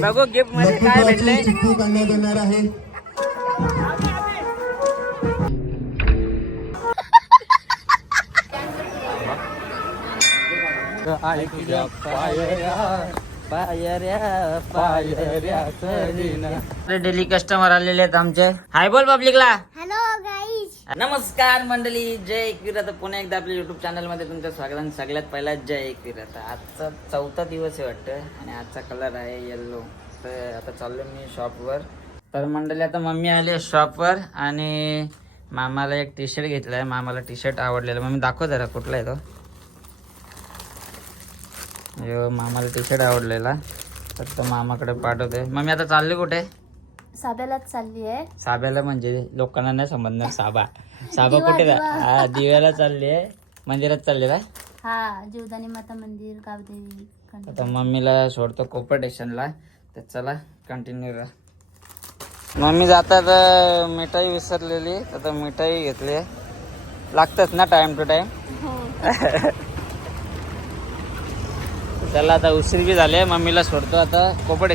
बघू गिफ्टमध्ये काय भेटले चिठ्ठी काढण्यात येणार आहे. डेली कस्टमर आलेले आहेत आमचे हाय बोल पब्लिकला हॅलो गाईज नमस्कार मंडळी जय एकवीर आता पुन्हा एकदा आपल्या युट्यूब चॅनलमध्ये तुमचं स्वागत आणि सगळ्यात पहिला जय एकवीर आता आजचा चौथा दिवस आहे वाटतं आणि आजचा कलर आहे येल्लो तर आता चाललो मी शॉपवर तर मंडळी आता मम्मी आली शॉपवर आणि मामाला एक टी शर्ट घेतला आहे मामाला टी शर्ट आवडलेला मम्मी दाखव जरा कुठला आहे तो यो मामाला टी शर्ट आवडलेला. तर तो मामाकडे पाठवते. मम्मी आता चालली कुठे? साब्यालाच चालली आहे. साब्याला म्हणजे लोकांना नाही समजणार साबा. साबा कुठे जा- हा दिव्याला चालली आहे. मंदिरात चालले काय हा जीवदानी माता मंदिर गावदेवी खंड- आता मम्मीला सोडतो कोपर स्टेशनला तर चला कंटिन्यू राहा मम्मी जातात अं, मिठाई विसरलेली आता मिठाई घेतली लागतच ना टाइम टू टाइम चला आता उशीर बी झाले मम्मीला सोडतो आता कोपर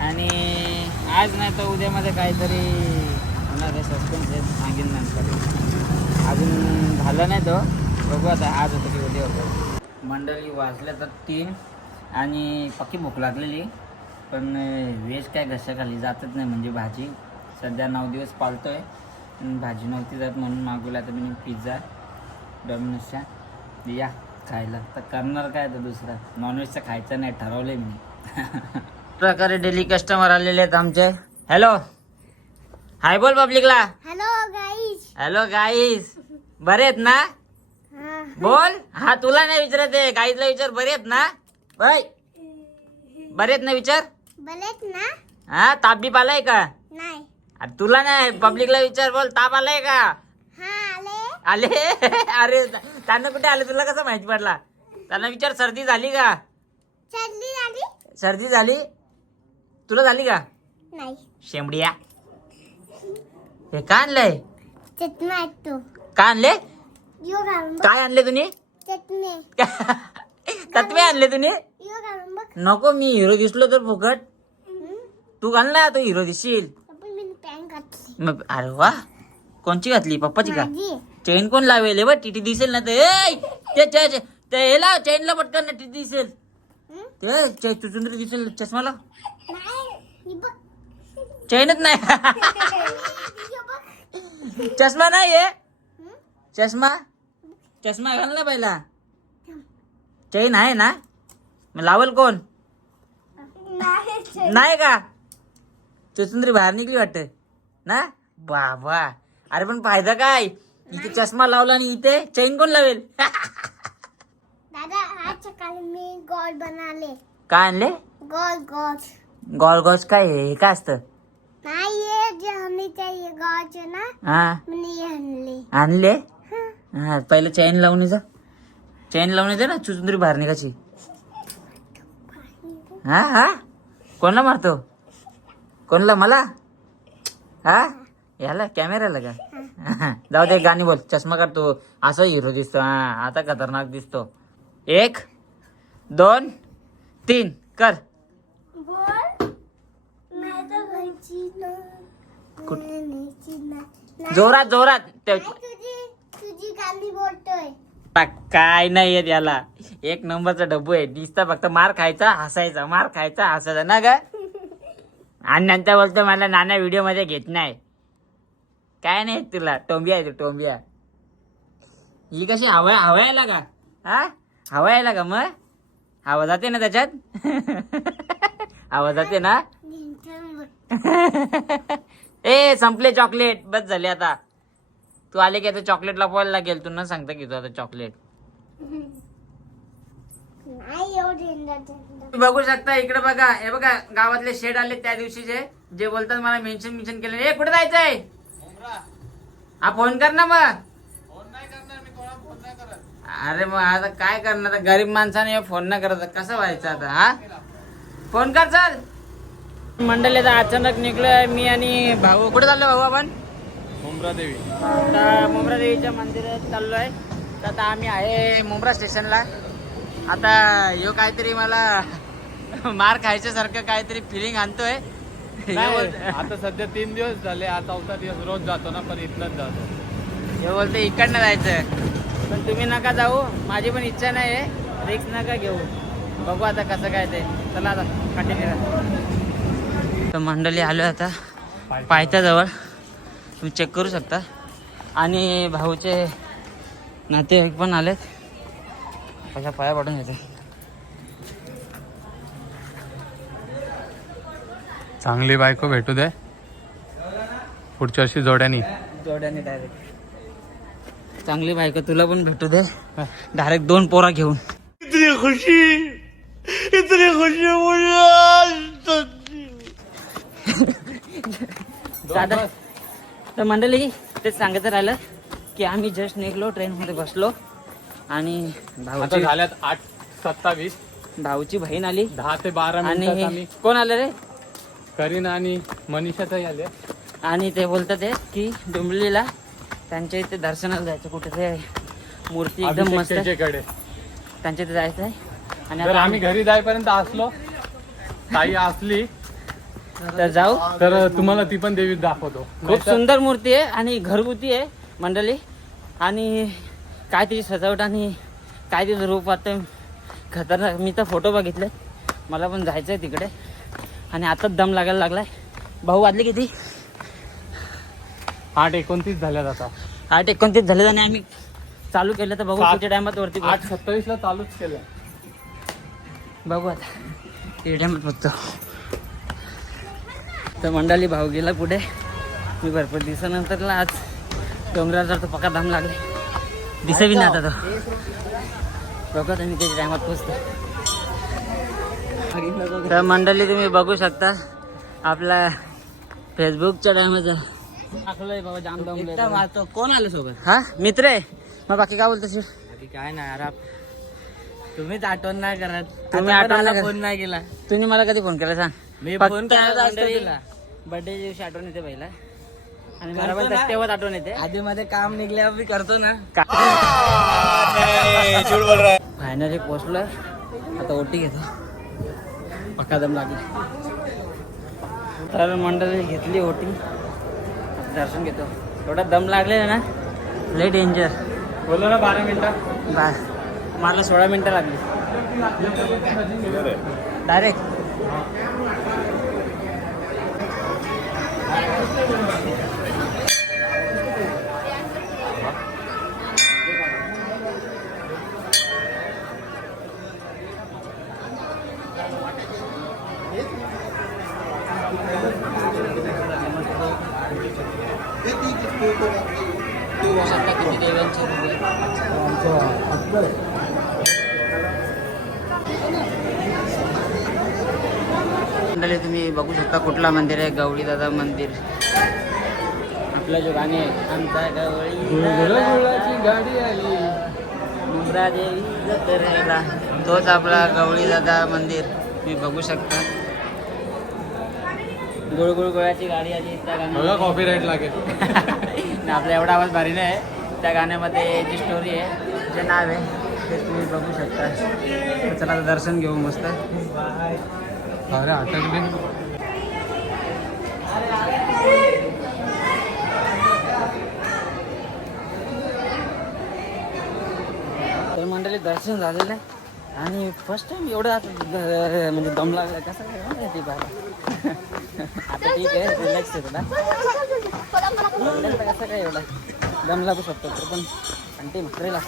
आणि आज नाही तर उद्यामध्ये काहीतरी होणार आहे सस्पेन्स आहे सांगेन नंतर. अजून झालं नाही तो. बघू आता आज होतं की उद्या होतं. मंडळी वाजल्या तर तीन आणि पक्की भूक लागलेली. पण व्हेज काय घशाखाली जातच नाही म्हणजे भाजी. सध्या नऊ दिवस पाळतोय. पण भाजी नव्हती जात म्हणून मागवला तर मी पिझ्झा. डॉमिनोजच्या. या खायला. तर करणार काय तर दुसरा? नॉनव्हेजचं खायचं नाही ठरवलंय मी. प्रकारे डेली कस्टमर आलेले आहेत आमचे. हॅलो हाय बोल पब्लिकला हॅलो गाईज हॅलो गाईस बरे आहेत ना? हा. बोल. हा तुला नाही विचारत आहे. गाईतला विचार. बरे आहेत ना? बाय बरे आहेत ना विचार? ना? हा ताप बीप आलाय का? नाही. अरे तुला नाही पब्लिकला विचार. बोल ताप आलाय का? आले? अरे त्यांना कुठे आले? तुला कसं माहिती पडला? त्यांना विचार सर्दी झाली का? चालली आली सर्दी झाली? तुला झाली का? नाही. शेंबडिया. हे का आणलंय? चटणी आहे तू. का आणले? काय आणले तुम्ही? चटणी. तत्वे आणले तुम्ही? नको मी हिरो दिसलो तर फुकट. तू घाल ना तू हिरो दिसशील मग अरे वा. कोणची घातली? पप्पाची का? चेन कोण लावेल? बघ टीटी दिसेल ना ते. ते चे- चे- ते हे लाव चेनला पटकन ना टीटी दिसेल? ते चे- चुचुंदरी दिसेल चष्मा लाव नाही बघ. चेनच नाही. चष्मा नाही? चष्मा. चष्मा घाल ना पहिला. चैन आहे ना? मग लावल कोण? नाही नाही का? चुचुंदरी बाहेर निघली वाटत. ना? बाबा. अरे पण फायदा काय? इथे चष्मा लावला आणि इथे चैन कोण लावेल? दादा आज सकाळी मी गोल बनाले काय आणले? गोल गोल. काय आहे? हे काय असतं? नाही ये जे हमी चाहिए गावचे ना हा. मी आणले. आणले? हा. पहिले चैन लावून जा. चैन लावून येते ना चुचुंदरी बाहेर निघायची. हा हा. कोणला मारतो? कोणला? मला? हा? याला कॅमेराला का? जाऊ दे गाणी बोल. चष्मा काढतो असं हिरो दिसतो. हा आता खतरनाक दिसतो. एक दोन तीन. कर. जोरात जोरात. ते- तुझी तुझी गाणी बोलतोय. ता काय नाही येत याला. एक नंबरचा डब्बू आहे. दिसता फक्त मार खायचा हसायचा. मार खायचा हसायचा. ना ग? आणि नंतर बोलतो मला नाना व्हिडिओमध्ये घेत नाही. काय नाही तुला टोंबिया आहे तू टोंबिया. ही कशी हवा हवा यायला का? हा? हवा यायला का मग? हवा जाते ना त्याच्यात? हवा जाते ना. ए संपले चॉकलेट बस झाले आता. तू आले की आता चॉकलेट लपवायला लागेल. तू न सांगता की तू आता चॉकलेट बघू शकता इकडे बघा. हे बघा गावातले शेड आले त्या दिवशीचे जे बोलतात मला मेन्शन मेन्शन केले ए कुठे जायचंय? हा फोन कर ना मग. अरे मग आता काय करणार? आता गरीब माणसाने हे फोन नाही करत कसं व्हायचं आता हा? फोन कर चल. मंडळीचा अचानक निघलोय मी आणि भाऊ. कुठे चाललो भाऊ आपण? मुंब्रा देवी. आता मुंब्रा देवीच्या मंदिरात चाललोय. तर आता आम्ही आहे मुंब्रा स्टेशनला. आता ह्यो काहीतरी मला मार खायच्या सारखं काहीतरी फिलिंग आणतोय. बोल- आता सध्या तीन दिवस झाले आज चौथा दिवस रोज जातो ना पण इथनच जातो. ह्यो बोलते इकडनं जायचं पण तुम्ही नका जाऊ माझी पण इच्छा नाही आहे रिक्स नका घेऊ. बघू आता कसं काय ते. चला आता कंटिन्यू तर मंडळी आलो आता पायथ्याजवळ तुम्ही चेक करू शकता. आणि भाऊचे नातेवाईक पण आलेत. कशा पाया पडून येते चांगली बायको भेटू दे. पुढच्या वर्षी जोड्यानी. जोड्याने डायरेक्ट चांगली बायको तुला पण भेटू दे. डायरेक्ट दोन पोरा घेऊन. दादा तर मंडळी तेच सांगायचं राहिलं की आम्ही जस्ट निघलो ट्रेनमध्ये बसलो. आणि आता भाऊची झाल्यात आठ सत्तावीस. भाऊची बहीण आली. दहा ते बारा आणि कोण आलं रे? करीन आणि मनीषाचाही आले. आणि ते बोलतात आहे की डुंबलीला त्यांच्या इथे दर्शनाला जायचं कुठे ते मूर्ती एकदम मस्त आहे. त्यांच्या इथे जायचं आहे आणि जर आता आम्ही घरी जाईपर्यंत असलो ताई असली तर जाऊ. तर तुम्हाला ती पण देवी दाखवतो. खूप सुंदर मूर्ती आहे आणि घरगुती आहे मंडळी. आणि काय तिची सजावट आणि काय तिचं रूप वाटतं खतरनाक. मी तर फोटो बघितले मला पण जायचं आहे तिकडे. आणि आताच दम लागायला लागलाय. भाऊ वाजले किती? आठ एकोणतीस झाल्यात आता. आठ एकोणतीस झाले आणि आम्ही चालू केलं तर बघू पुढच्या टायमात वरती आठ सत्तावीस ला चालूच केलं. बघू आता. ते टायमात बघतो. तर मंडळी भाऊ गेला पुढे. मी भरपूर दिवसानंतरला आज डोंगराचा तो पक्का दम लागले दिसेबी नाही आता तो. बघू आता मी त्याच्या टायमात पोचतो तर मंडळी तुम्ही बघू शकता आपला फेसबुकच्या टायमाचा बाबा जाम कोण आलं सोबत? हा? मित्र आहे. मग बाकी काय बोलतो काय नाही यार तुम्हीच आठवण नाही करत. तुम्ही आठवण फोन नाही केला. तुम्ही मला कधी फोन केला सांग. मी फोन तुला. बर्थडे दिवशी आठवण येते पहिला. आणि बरोबर? तेव्हाच आठवण येते. आधी मध्ये काम निघल्यावर मी करतो ना. फायनली पोचलोय आता ओटी घेतो. पक्का दम लागला. तर मंडळी घेतली आता दर्शन घेतो. एवढा दम लागलेला ना? लय डेंजर बोललो ना बारा मिनिटं. बा मला सोळा मिनटं लागली. डायरेक्ट मंडळी तुम्ही बघू शकता कुठला मंदिर आहे गवळी दादा मंदिर. आपलं जो गाणे आहे आमचा गवळी गाडी आली. मुंब्रा देवी जत्रेला तोच आपला गवळी दादा मंदिर. तुम्ही बघू शकता. गुळगुळ गोळ्याची गाडी आली त्या गाण्यामध्ये कॉपीराईट लागेल. आपला एवढा आवाज भारी नाही. त्या गाण्यामध्ये जी स्टोरी आहे जे नाव आहे ते तुम्ही बघू शकता तर चला आता दर्शन घेऊ मस्त अरे अटकले तर मंडळी दर्शन झालेलं आहे आणि फर्स्ट टाइम एवढं आता द- म्हणजे दम लागला कसं काय माहिती बाबा आता ठीक आहे रिलॅक्स आहे तुला कसं काय एवढा दम लागू शकतो तर पण कंटी म्हात्रेला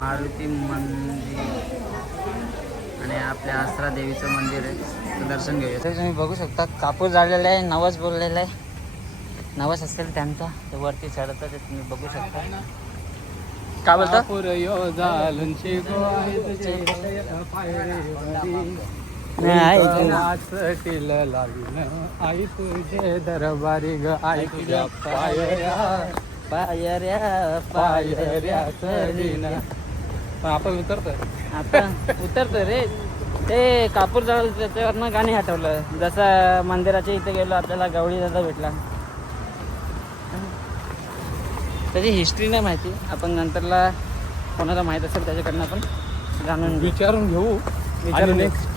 मारुती मंदिर. आणि आपल्या आसरा देवीचं मंदिर आहे. दर्शन घेऊया. तर तुम्ही बघू शकता कापूर झालेला आहे नवस बोललेला आहे. नवस असेल त्यांचा ते वरती चढतं ते तुम्ही बघू शकता. काय बोलता? आई तुझे दरबारी ग आई तुझ्या पायऱ्या पायऱ्या पायऱ्या चढीन पण आपण उतरतोय आता उतरतो रे. ते कापूर जवळ त्याच्यावरनं गाणी आठवलं जसं मंदिराच्या इथे गेलो आपल्याला गवळी दादा भेटला. त्याची हिस्ट्री नाही माहिती. आपण नंतरला कोणाला माहीत असेल त्याच्याकडनं आपण जाणून विचारून घेऊ. विचारून घेऊ. नेक्स्ट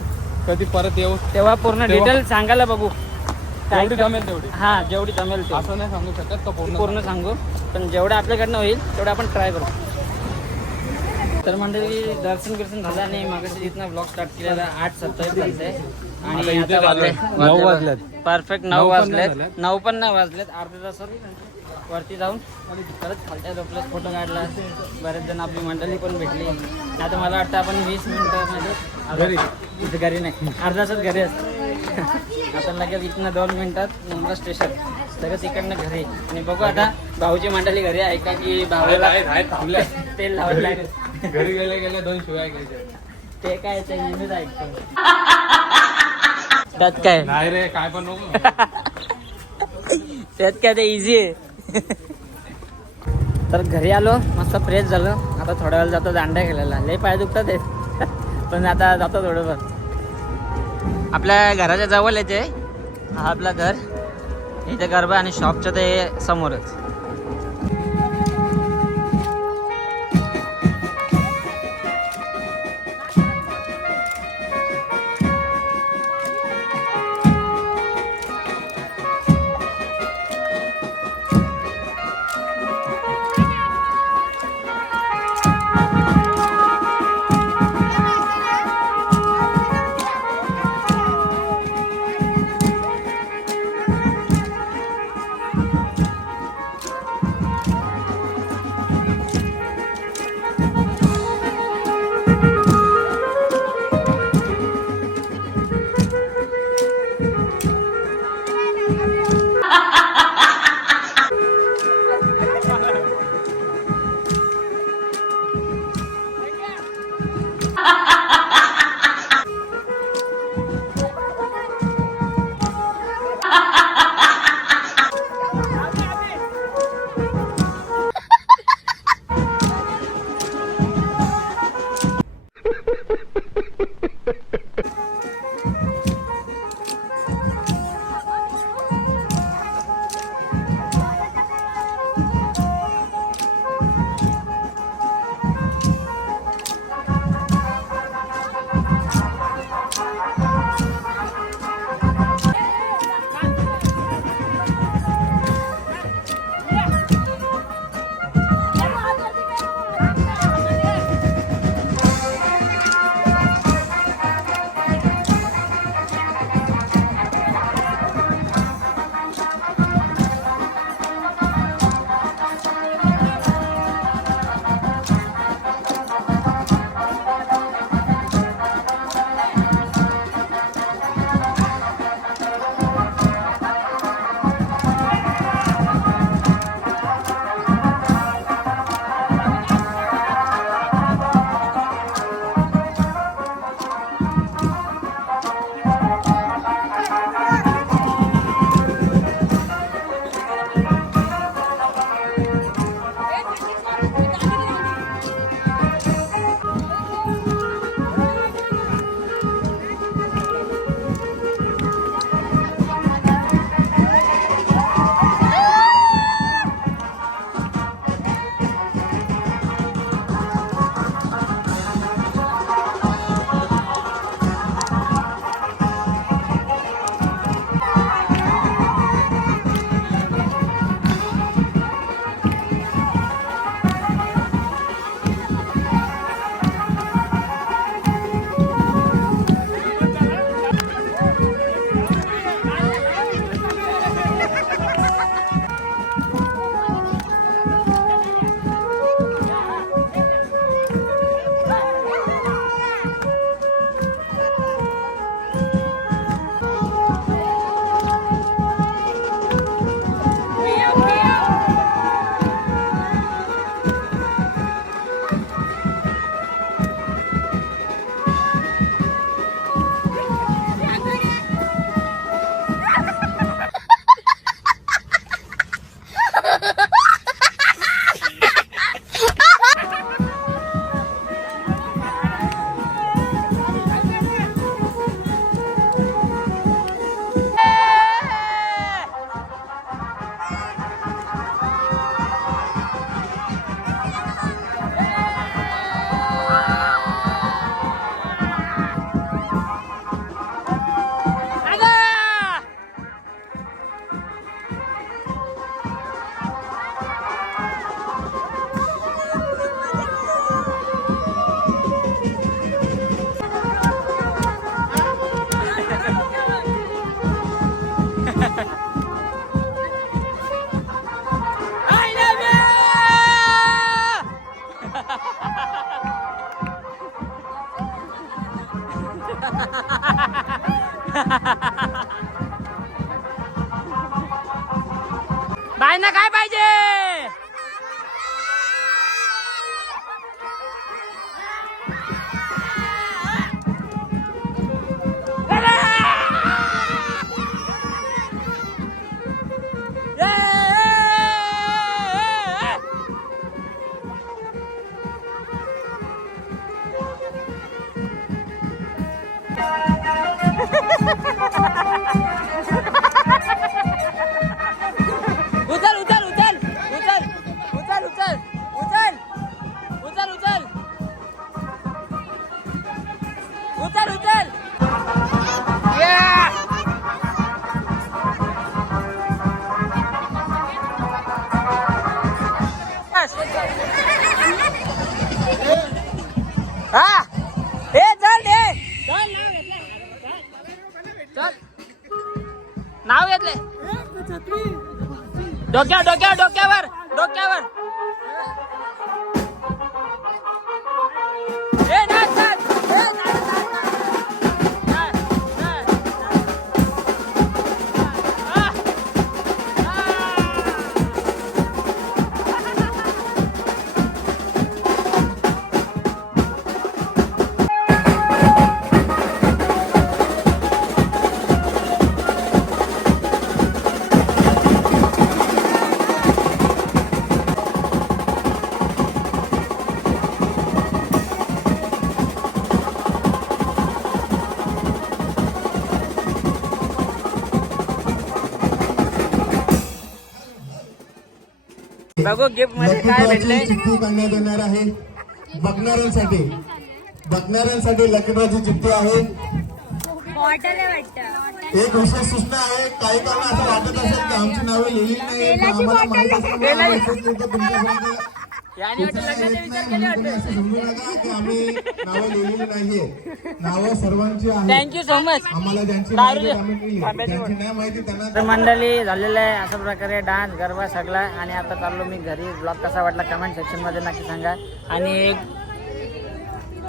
कधी परत येऊ? तेव्हा पूर्ण तेव्हा- डिटेल सांगायला बघू. काय जेवढी जमेल तेवढी. हा जेवढी जमेल तेवढी. असं नाही सांगू शकत का पूर्ण पूर्ण सांगू. पण जेवढं आपल्याकडनं होईल तेवढं आपण ट्राय करू. तर मंडळी दर्शन बिर्शन झालं आणि मागाशी जिथनं ब्लॉग स्टार्ट केलेला आठ सत्तावीस आता आणि इथे आता झालंय. नऊ वाजलेत. परफेक्ट नऊ नऊ पण नाही वाजलेत. झालेत. नऊ पण नाही वाजलेत. अर्ध्या तासात वरती जाऊन. परत खालच्या झोपल्यात फोटो काढला. बरेच जण आपली मंडळी पण भेटली. आता मला वाटतं आपण वीस मिनिटामध्ये घरी. इथे घरी नाही. अर्धा तासात घरी असतो. आता लगेच इथनं दोन मिनिटात मुंबई स्टेशन. लगेच इकडनं घरी. आणि बघू आता भाऊची मंडळी घरी आहे का की भावाला. तेल लावलं घरी गेल्या गेल्या दोन शिवाय ते काय ते नेहमीच ऐकतो. त्यात काय? नाही रे काय पण त्यात काय ते इझी आहे. तर घरी आलो मस्त फ्रेश झालो. आता थोड्या वेळ जातो दांड्या खेळायला. लय पाय दुखतात पण आता जातो थोडंफार आपल्या घराच्या जवळ येते हा आपला घर. इथे गरबा आणि शॉपच्या ते समोरच. नाव घेतले. डोक्या डोक्या डोक्यावर डोक्यावर. बघू गिफ्टमध्ये काय भेटले लखनची चिठ्ठी काढण्यात येणार आहे. बघणाऱ्यांसाठी बघणाऱ्यांसाठी लखनची चिठ्ठी आहे. एक विशेष सूचना आहे काही कारणं असं वाटत असेल की आमची नावे लिहिली नाही आम्हाला माहीत असल्यामुळे आम्ही थँक्यू सो मच मंडळी झालेलं आहे. अशा प्रकारे डान्स गरबा सगळा. आणि आता चाललो मी घरी. ब्लॉग कसा वाटला कमेंट सेक्शनमध्ये नक्की सांगा. आणि एक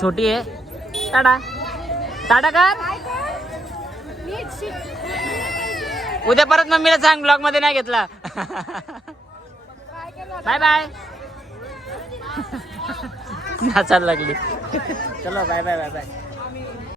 छोटी आहे. टाटा टाटा कर. उद्या परत मम्मीला सांग ब्लॉगमध्ये नाही घेतला. बाय बाय नाचायला लागली. चलो बाय बाय बाय बाय